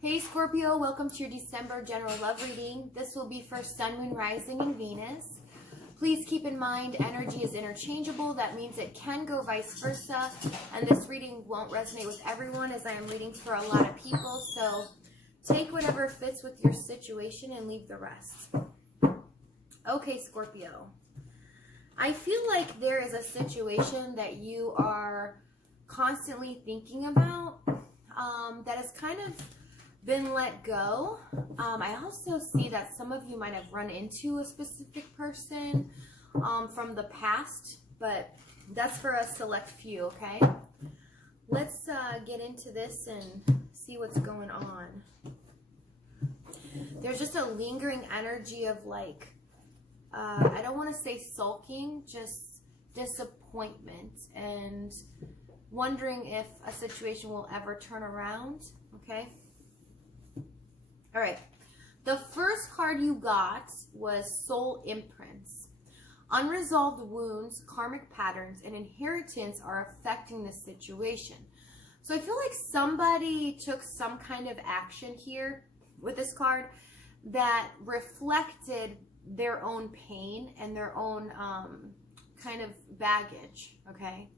Hey Scorpio, welcome to your December general love reading. This will be for Sun, Moon, Rising, and Venus. Please keep in mind energy is interchangeable. That means it can go vice versa. And this reading won't resonate with everyone as I am reading for a lot of people. So take whatever fits with your situation and leave the rest. Okay, Scorpio. I feel like there is a situation that you are constantly thinking about that has kind of been let go. I also see that some of you might have run into a specific person from the past, but that's for a select few, okay? Let's get into this and see what's going on. There's just a lingering energy of like, I don't want to say sulking, just disappointment and wondering if a situation will ever turn around, okay? All right, the first card you got was Soul Imprints. Unresolved wounds, karmic patterns, and inheritance are affecting this situation. So I feel like somebody took some kind of action here with this card that reflected their own pain and their own kind of baggage, okay?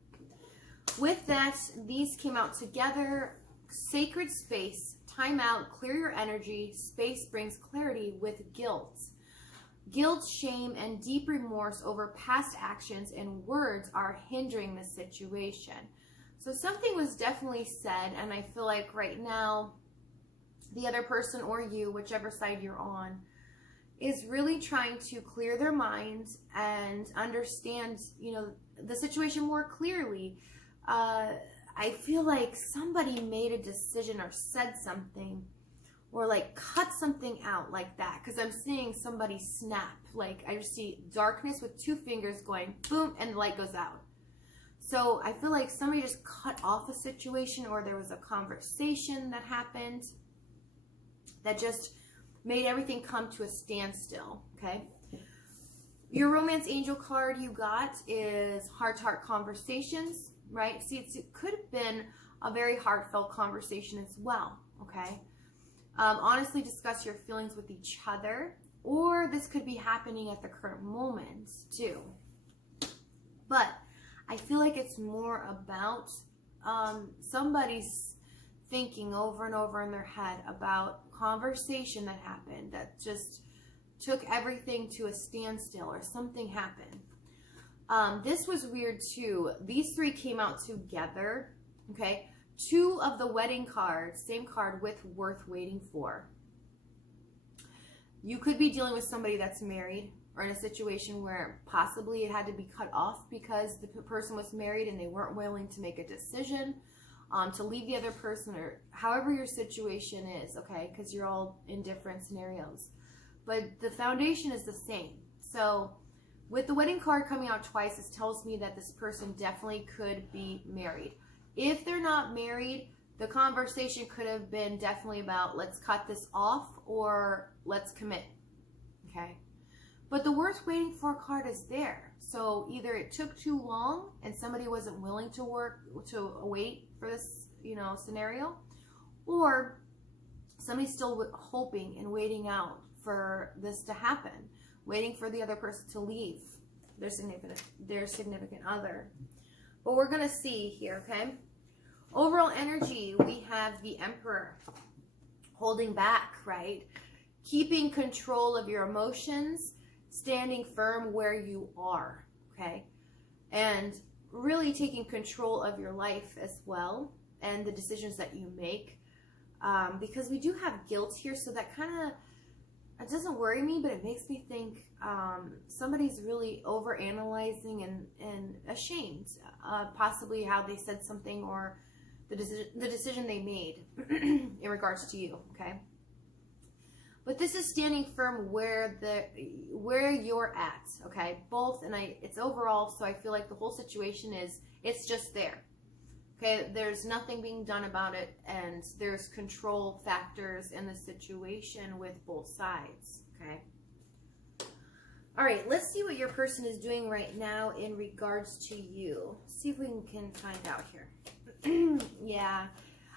With that, these came out together. Sacred space, time out, clear your energy. Space brings clarity with guilt. Guilt, shame, and deep remorse over past actions and words are hindering the situation. So something was definitely said, and I feel like right now, the other person or you, whichever side you're on, is really trying to clear their minds and understand, you know, the situation more clearly. I feel like somebody made a decision or said something or like cut something out like that, because I'm seeing somebody snap. Like I just see darkness with two fingers going boom and the light goes out. So I feel like somebody just cut off a situation, or there was a conversation that happened that just made everything come to a standstill, okay? Your romance angel card you got is heart-to-heart conversations, right? See, it could have been a very heartfelt conversation as well, okay? Honestly discuss your feelings with each other, or this could be happening at the current moment too. But I feel like it's more about somebody's thinking over and over in their head about conversation that happened that just took everything to a standstill, or something happened. This was weird too. These three came out together, okay? Two of the wedding cards, same card with worth waiting for. You could be dealing with somebody that's married, or in a situation where possibly it had to be cut off because the person was married and they weren't willing to make a decision to leave the other person, or however your situation is, okay? Because you're all in different scenarios. But the foundation is the same. So with the wedding card coming out twice, this tells me that this person definitely could be married. If they're not married, the conversation could have been definitely about let's cut this off or let's commit, okay? But the worth waiting for card is there. So either it took too long and somebody wasn't willing to wait for this, you know, scenario, or somebody's still hoping and waiting out for this to happen, waiting for the other person to leave their significant other. But we're going to see here, okay? Overall energy, we have the Emperor holding back, right? Keeping control of your emotions, standing firm where you are, okay? And really taking control of your life as well, and the decisions that you make. Because we do have guilt here, so that kind of, it doesn't worry me, but it makes me think somebody's really over-analyzing and ashamed, possibly how they said something or the decision they made in regards to you, okay? But this is standing firm where you're at, okay? Both, and it's overall, so I feel like the whole situation is, it's just there. Okay, there's nothing being done about it, and there's control factors in the situation with both sides, okay? All right, let's see what your person is doing right now in regards to you. See if we can find out here. Yeah,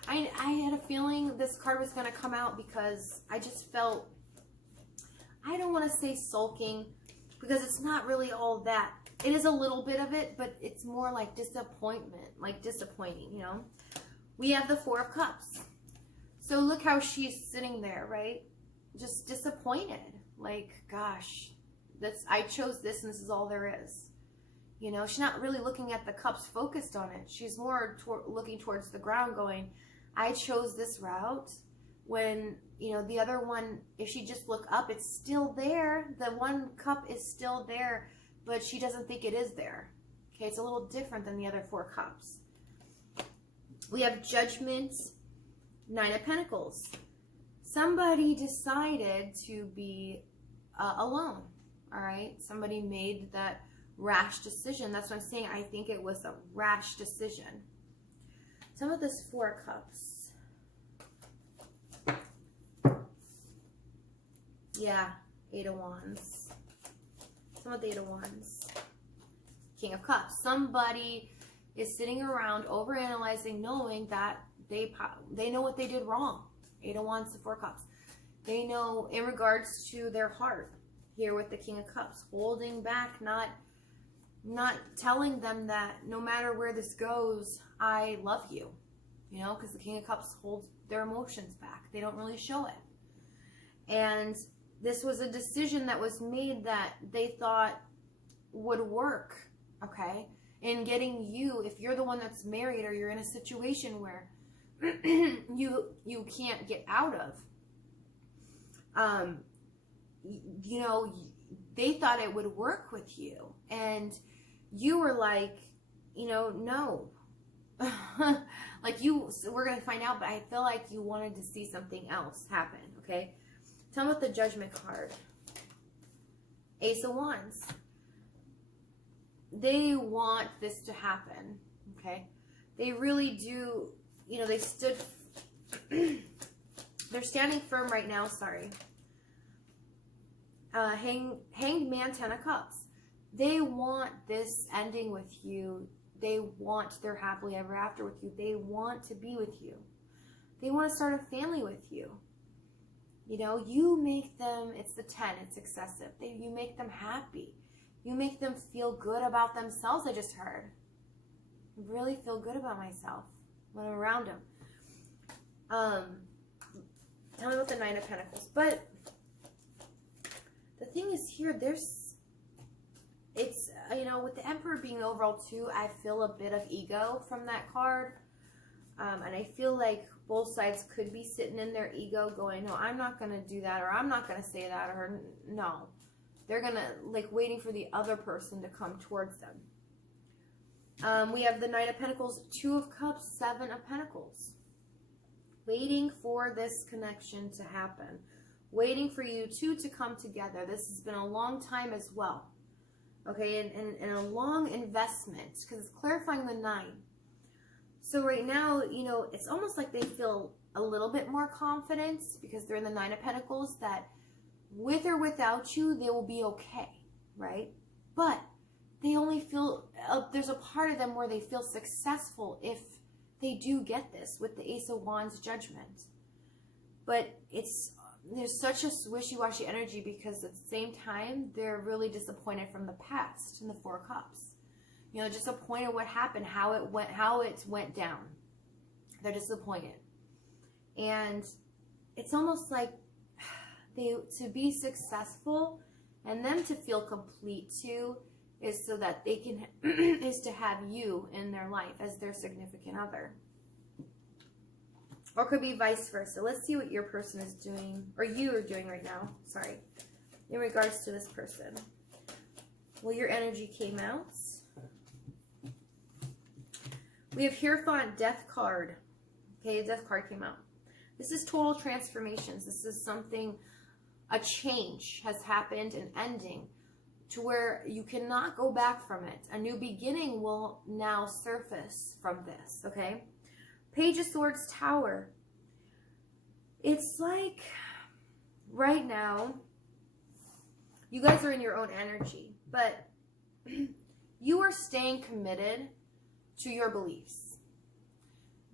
I had a feeling this card was going to come out because I just felt, I don't want to say sulking, because it's not really all that. It is a little bit of it, but it's more like disappointment, like disappointing, you know. We have the Four of Cups. So look how she's sitting there, right? Just disappointed. Like, gosh, I chose this and this is all there is. You know, she's not really looking at the cups focused on it. She's more looking towards the ground going, I chose this route when, you know, the other one, if she just look up, it's still there. The one cup is still there, but she doesn't think it is there. Okay, it's a little different than the other four cups. We have Judgment, Nine of Pentacles. Somebody decided to be alone, all right? Somebody made that rash decision. That's what I'm saying. I think it was a rash decision. Some of this Four of Cups. Yeah, Eight of Wands. Some of the Eight of Wands. King of Cups. Somebody is sitting around overanalyzing, knowing that they know what they did wrong. Eight of Wands to Four of Cups. They know in regards to their heart. Here with the King of Cups, holding back, not telling them that no matter where this goes, I love you. You know, because the King of Cups holds their emotions back. They don't really show it. And this was a decision that was made that they thought would work, okay? In getting you, if you're the one that's married or you're in a situation where you can't get out of, you know, they thought it would work with you. And you were like, you know, no. Like we're going to find out, but I feel like you wanted to see something else happen, okay? Tell me about the Judgment card. Ace of Wands. They want this to happen, okay? They really do, you know, they stood, they're standing firm right now, sorry. Hanged Man, Ten of Cups. They want this ending with you. They want their happily ever after with you. They want to be with you. They want to start a family with you. You know, you make them, it's the 10, it's excessive. You make them happy. You make them feel good about themselves, I just heard. I really feel good about myself when I'm around them. Tell me about the Nine of Pentacles. But the thing is here, it's, you know, with the Emperor being overall too, I feel a bit of ego from that card. And I feel like both sides could be sitting in their ego going, no, I'm not going to do that, or I'm not going to say that, or no. They're going to, like, waiting for the other person to come towards them. We have the Knight of Pentacles, Two of Cups, Seven of Pentacles. Waiting for this connection to happen. Waiting for you two to come together. This has been a long time as well. Okay, and a long investment, because it's clarifying the 9. So right now, you know, it's almost like they feel a little bit more confident because they're in the Nine of Pentacles that with or without you, they will be okay, right? But they only feel, there's a part of them where they feel successful if they do get this with the Ace of Wands Judgment. But there's such a wishy-washy energy because at the same time, they're really disappointed from the past in the Four of Cups. You know, disappointed what happened, how it went down. They're disappointed. And it's almost like to be successful and them to feel complete too is so that they can, is to have you in their life as their significant other. Or could be vice versa. Let's see what your person is doing, or you are doing right now, sorry, in regards to this person. Well, your energy came out. We have Hierophant, Death card. Okay, a Death card came out. This is total transformations. This is something, a change has happened, an ending, to where you cannot go back from it. A new beginning will now surface from this, okay? Page of Swords, Tower. It's like, right now, you guys are in your own energy, but you are staying committed to your beliefs.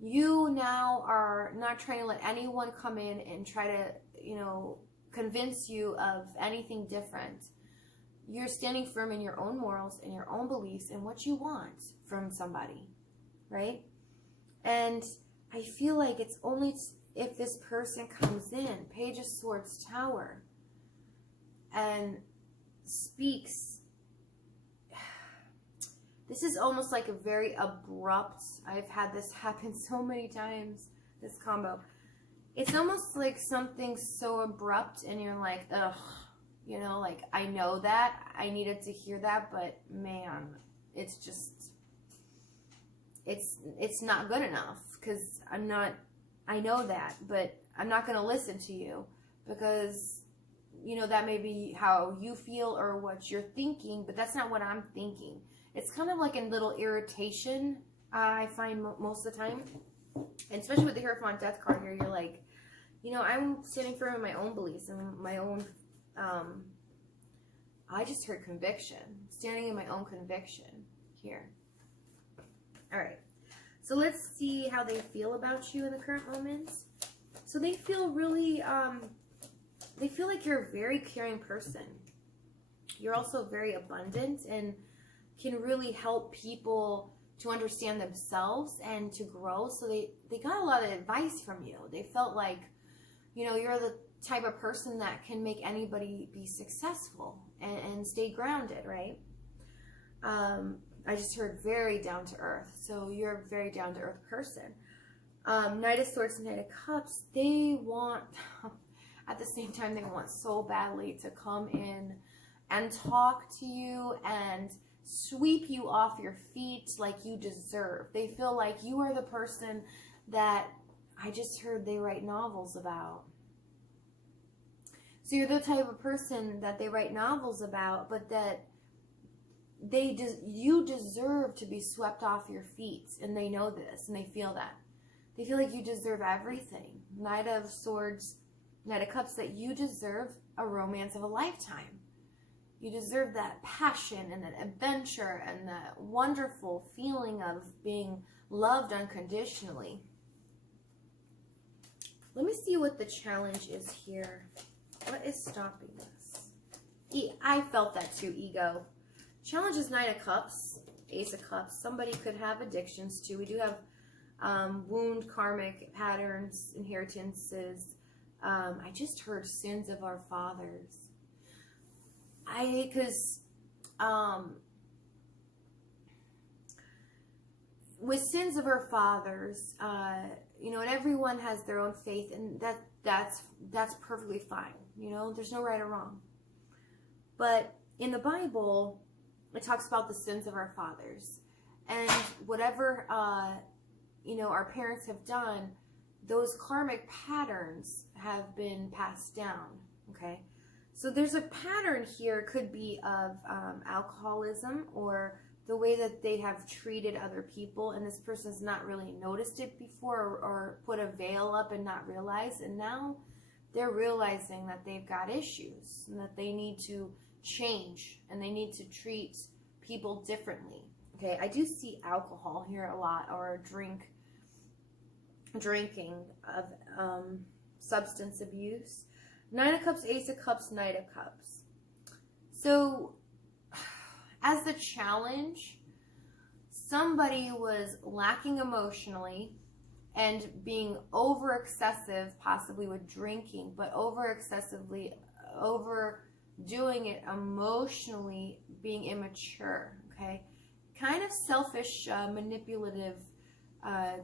you now are not trying to let anyone come in and try to, you know, convince you of anything different. You're standing firm in your own morals and your own beliefs and what you want from somebody, right? And I feel like it's only if this person comes in, Page of Swords, Tower, and speaks. This is almost like a very abrupt, I've had this happen so many times, this combo. It's almost like something so abrupt and you're like, ugh, you know, like, I know that, I needed to hear that, but man, it's just, it's not good enough, because I know that, but I'm not going to listen to you, because, you know, that may be how you feel or what you're thinking, but that's not what I'm thinking. It's kind of like a little irritation, I find most of the time. And especially with the Hierophant Death card here, you're like, you know, I'm standing firm in my own beliefs and my own, I just heard conviction. Standing in my own conviction here. Alright. So let's see how they feel about you in the current moments. So they feel really, they feel like you're a very caring person. You're also very abundant and can really help people to understand themselves and to grow. So they got a lot of advice from you. They felt like, you know, you're the type of person that can make anybody be successful and stay grounded, right? I just heard very down to earth. So you're a very down to earth person. Knight of Swords and Knight of Cups, they want, at the same time, they want so badly to come in and talk to you and sweep you off your feet like you deserve. They feel like you are the person that I just heard they write novels about. So you're the type of person that they write novels about, but that you deserve to be swept off your feet, and they know this, and they feel that. They feel like you deserve everything. Knight of Swords, Knight of Cups, that you deserve a romance of a lifetime. You deserve that passion and that adventure and that wonderful feeling of being loved unconditionally. Let me see what the challenge is here. What is stopping this? I felt that too, ego. Challenge is Knight of Cups, Ace of Cups. Somebody could have addictions too. We do have wound, karmic patterns, inheritances. I just heard sins of our fathers. Because with sins of our fathers, you know, and everyone has their own faith, and that's perfectly fine. You know, there's no right or wrong. But in the Bible, it talks about the sins of our fathers, and whatever you know, our parents have done, those karmic patterns have been passed down. Okay. So there's a pattern here, could be of alcoholism, or the way that they have treated other people, and this person's not really noticed it before, or put a veil up and not realize, and now they're realizing that they've got issues and that they need to change and they need to treat people differently. Okay, I do see alcohol here a lot, or drinking of substance abuse. Nine of Cups, Ace of Cups, Knight of Cups. So, as the challenge, somebody was lacking emotionally and being over excessive, possibly with drinking, but overdoing it emotionally, being immature, okay? Kind of selfish, manipulative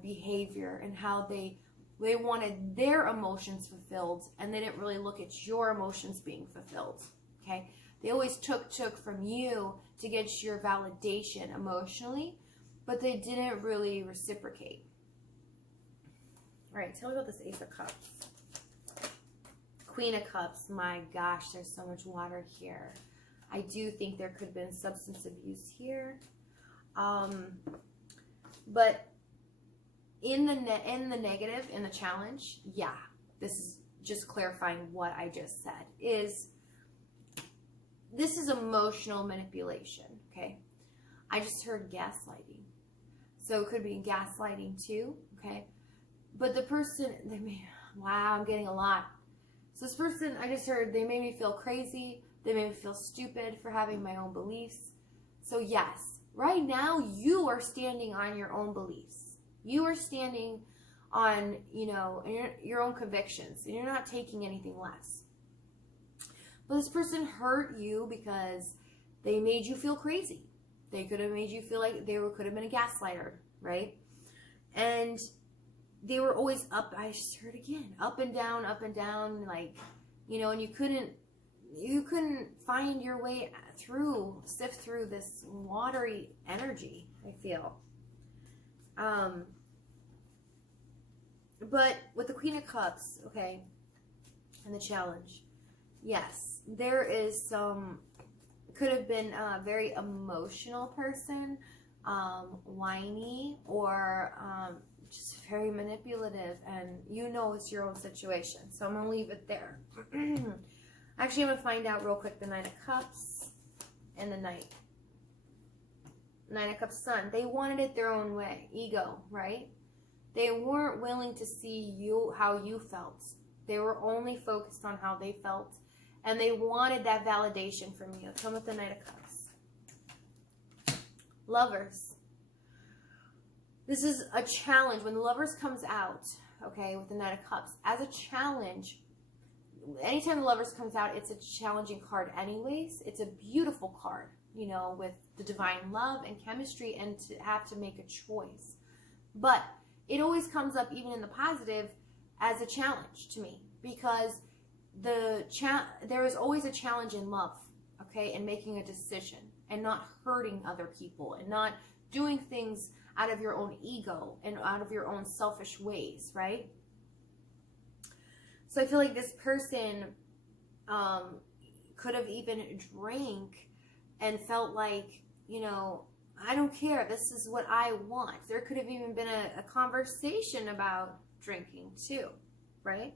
behavior, and how they wanted their emotions fulfilled, and they didn't really look at your emotions being fulfilled, okay? They always took from you to get your validation emotionally, but they didn't really reciprocate. All right, tell me about this Ace of Cups. Queen of Cups, my gosh, there's so much water here. I do think there could have been substance abuse here. But in the negative, in the challenge, yeah, this is just clarifying what I just said, this is emotional manipulation, okay? I just heard gaslighting. So it could be gaslighting too, okay? But the person, wow, I'm getting a lot. So this person, I just heard, they made me feel crazy. They made me feel stupid for having my own beliefs. So yes, right now you are standing on your own beliefs. You are standing on, you know, your own convictions, and you're not taking anything less. But this person hurt you because they made you feel crazy. They could have made you feel like could have been a gaslighter, right? And they were always up, I just heard again, up and down, like, you know, and you couldn't find your way through, sift through this watery energy, I feel. But with the Queen of Cups, okay, and the challenge, yes, there is some, could have been a very emotional person, whiny, or just very manipulative, and you know it's your own situation. So I'm going to leave it there. Actually, I'm going to find out real quick the Nine of Cups and the Nine of Cups Sun. They wanted it their own way. Ego, right? They weren't willing to see you, how you felt. They were only focused on how they felt. And they wanted that validation from you. Come with the Knight of Cups. Lovers. This is a challenge. When the Lovers comes out, okay, with the Knight of Cups, as a challenge, anytime the Lovers comes out, it's a challenging card anyways. It's a beautiful card, you know, with the divine love and chemistry, and to have to make a choice. But it always comes up, even in the positive, as a challenge to me, because there is always a challenge in love, okay, and making a decision and not hurting other people and not doing things out of your own ego and out of your own selfish ways, right? So I feel like this person could have even drank and felt like, you know, I don't care, this is what I want. There could have even been a conversation about drinking too, right?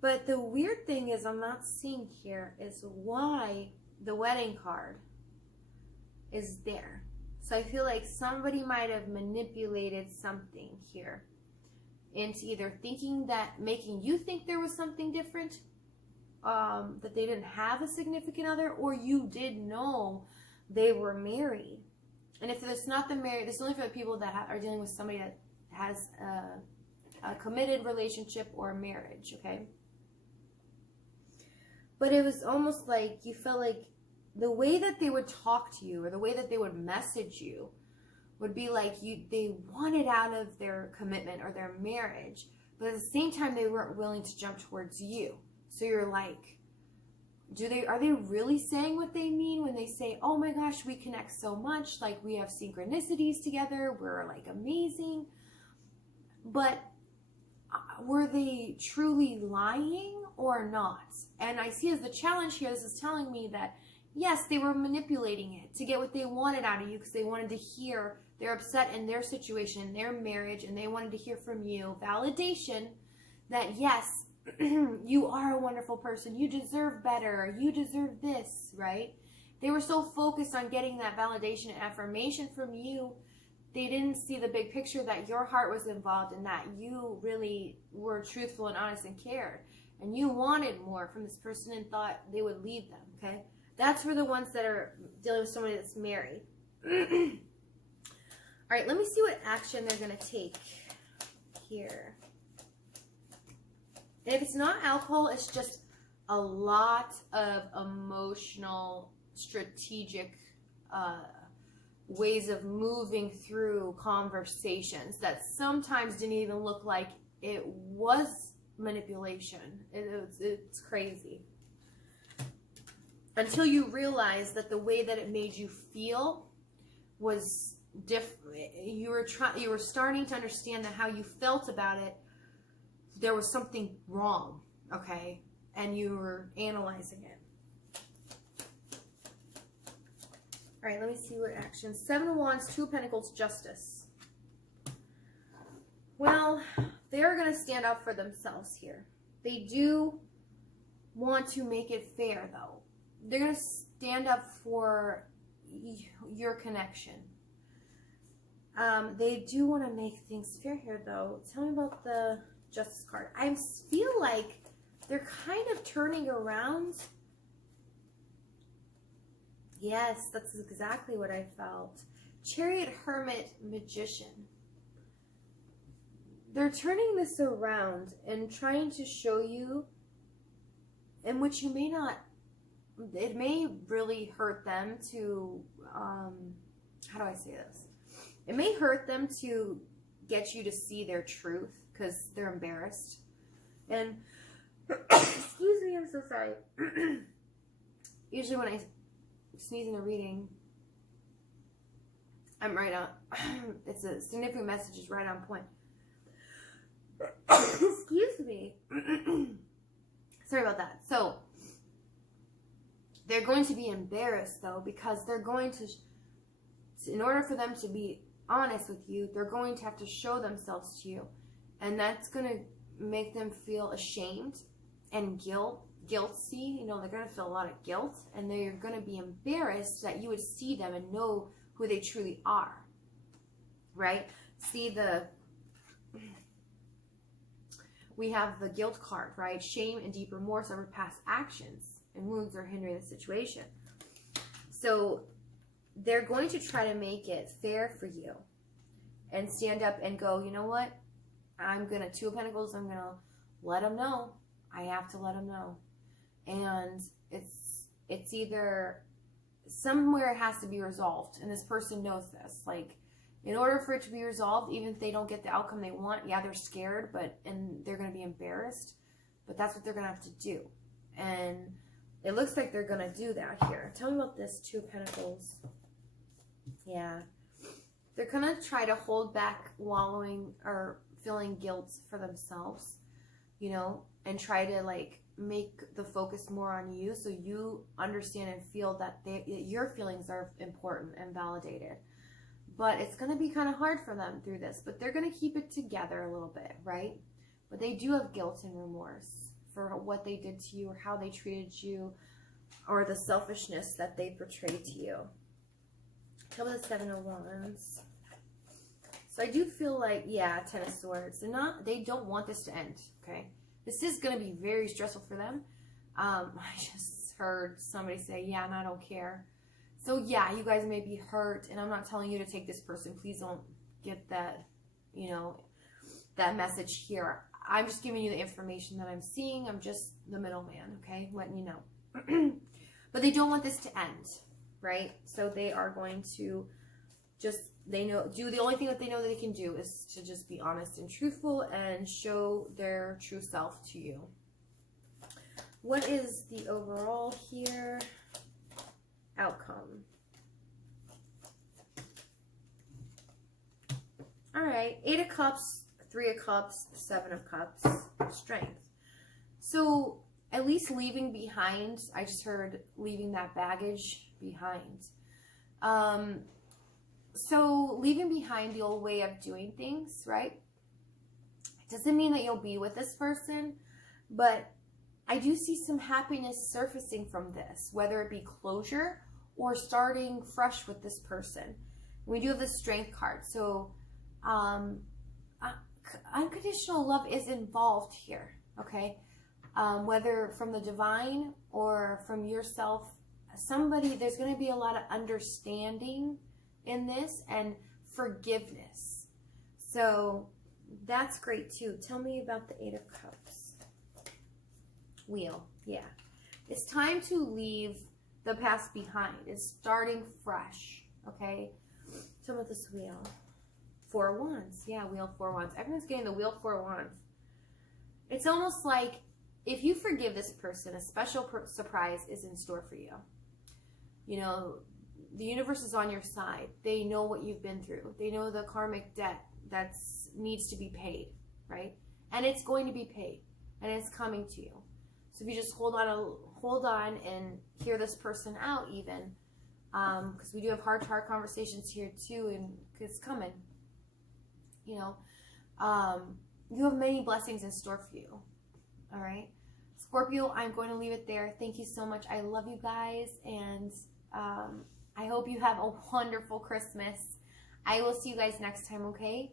But the weird thing is, I'm not seeing here is why the wedding card is there. So I feel like somebody might have manipulated something here into either thinking that, making you think there was something different, that they didn't have a significant other, or you did know they were married. And if it's not the married, this is only for the people that are dealing with somebody that has a committed relationship or a marriage, okay? But it was almost like you felt like the way that they would talk to you, or the way that they would message you, would be like they wanted out of their commitment or their marriage, but at the same time they weren't willing to jump towards you. So you're like, are they really saying what they mean when they say, oh my gosh, we connect so much, like we have synchronicities together, we're like amazing? But were they truly lying or not? And I see as the challenge here, this is telling me that yes, they were manipulating it to get what they wanted out of you, because they wanted to hear, they're upset in their situation, in their marriage, and they wanted to hear from you validation that yes, you are a wonderful person, you deserve better, you deserve this, right? They were so focused on getting that validation and affirmation from you, they didn't see the big picture, that your heart was involved and that you really were truthful and honest and cared. And you wanted more from this person and thought they would leave them, okay? That's for the ones that are dealing with somebody that's married. All right, let me see what action they're going to take here. And if it's not alcohol, it's just a lot of emotional, strategic ways of moving through conversations that sometimes didn't even look like it was manipulation. It's crazy. Until you realize that the way that it made you feel was different. You were starting to understand that how you felt about it, there was something wrong, okay? And you were analyzing it. All right, let me see what action. 7 of Wands, 2 of Pentacles, Justice. Well, they're going to stand up for themselves here. They do want to make it fair, though. They're going to stand up for your connection. They do want to make things fair here, though. Tell me about the Justice card. I feel like they're kind of turning around. Yes, that's exactly what I felt. Chariot, Hermit, Magician. They're turning this around and trying to show you, in which you may not, it may really hurt them to, how do I say this? It may hurt them to get you to see their truth because they're embarrassed. And, excuse me, I'm so sorry. Usually when I sneeze in a reading, I'm right on, it's a significant message is right on point. Excuse me. Sorry about that. So, they're going to be embarrassed though, because they're going to, in order for them to be honest with you, they're going to have to show themselves to you. And that's going to make them feel ashamed and guilty. You know, they're going to feel a lot of guilt, and they're going to be embarrassed that you would see them and know who they truly are. Right? See we have the guilt card, right? Shame and deep remorse over past actions and wounds are hindering the situation. So they're going to try to make it fair for you and stand up and go, you know what? I'm going to, Two of Pentacles, I'm going to let them know. I have to let them know. And it's either somewhere it has to be resolved, and this person knows this. Like, in order for it to be resolved, even if they don't get the outcome they want, yeah, they're scared, and they're going to be embarrassed, but that's what they're going to have to do. And it looks like they're going to do that here. Tell me about this Two of Pentacles. Yeah. They're going to try to hold back wallowing or feeling guilt for themselves, you know, and try to, like, make the focus more on you so you understand and feel that your feelings are important and validated. But it's going to be kind of hard for them through this, but they're going to keep it together a little bit, right? But they do have guilt and remorse for what they did to you or how they treated you or the selfishness that they portrayed to you. Tell me the Seven of Wands. So I do feel like, yeah, Ten of Swords. They don't want this to end, okay? This is going to be very stressful for them. I just heard somebody say, yeah, and I don't care. So yeah, you guys may be hurt, and I'm not telling you to take this person. Please don't get that, you know, that message here. I'm just giving you the information that I'm seeing. I'm just the middleman, okay? Letting you know. But they don't want this to end, right? So they are going to just, do the only thing that they know that they can do is to just be honest and truthful and show their true self to you. What is the overall here? Outcome. All right, 8 of Cups, 3 of Cups, 7 of Cups, Strength. So at least leaving behind, I just heard leaving that baggage behind. So leaving behind the old way of doing things, right? Doesn't mean that you'll be with this person, but I do see some happiness surfacing from this, whether it be closure or starting fresh with this person. We do have the Strength card. So unconditional love is involved here, okay? Whether from the divine or from yourself, there's going to be a lot of understanding in this and forgiveness. So that's great too. Tell me about the 8 of Cups. Wheel, yeah. It's time to leave the past behind. It's starting fresh, okay? Tell me about this Wheel. 4 of Wands. Yeah, Wheel, 4 of Wands. Everyone's getting the Wheel, 4 of Wands. It's almost like if you forgive this person, a special surprise is in store for you. You know, the universe is on your side. They know what you've been through. They know the karmic debt that needs to be paid, right? And it's going to be paid, and it's coming to you. So if you just hold on and hear this person out, even, because we do have heart-to-heart conversations here too, and it's coming. You know, you have many blessings in store for you. All right, Scorpio, I'm going to leave it there. Thank you so much. I love you guys, and I hope you have a wonderful Christmas. I will see you guys next time, okay?